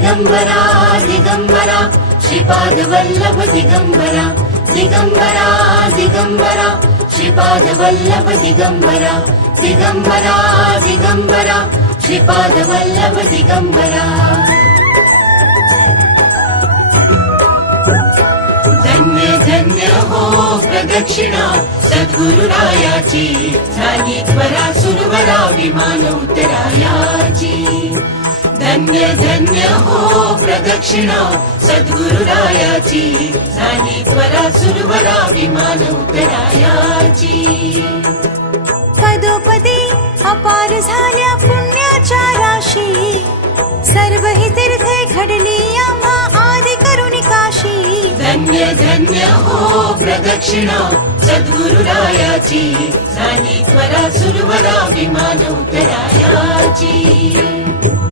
दिगंबरा दिगंबरा श्रीपाद वल्लभ दिगंबरा दिगंबरा दिगंबरा श्रीपाद वल्लभ दिगंबरा दिगंबरा दिगंबरा श्रीपाद वल्लभ दिगंबरा धन्य धन्य हो प्रदक्षिणा सद्गुरुरायाची झाली त्वरा सुरवरा विमान उतरायाची धन्य धन्य हो प्रदक्षिणा सद्गुरुरायाची झाली त्वरा सुरवरा विमान उतरायाची पदोपदी अपार झाल्या पुण्याच्या राशी सर्व ही तीर्थे घडली आम्हा आदि करुणी काशी धन्य धन्य हो प्रदक्षिणा सद्गुरुरायाची झाली त्वरा सुरवरा विमान उतरायाची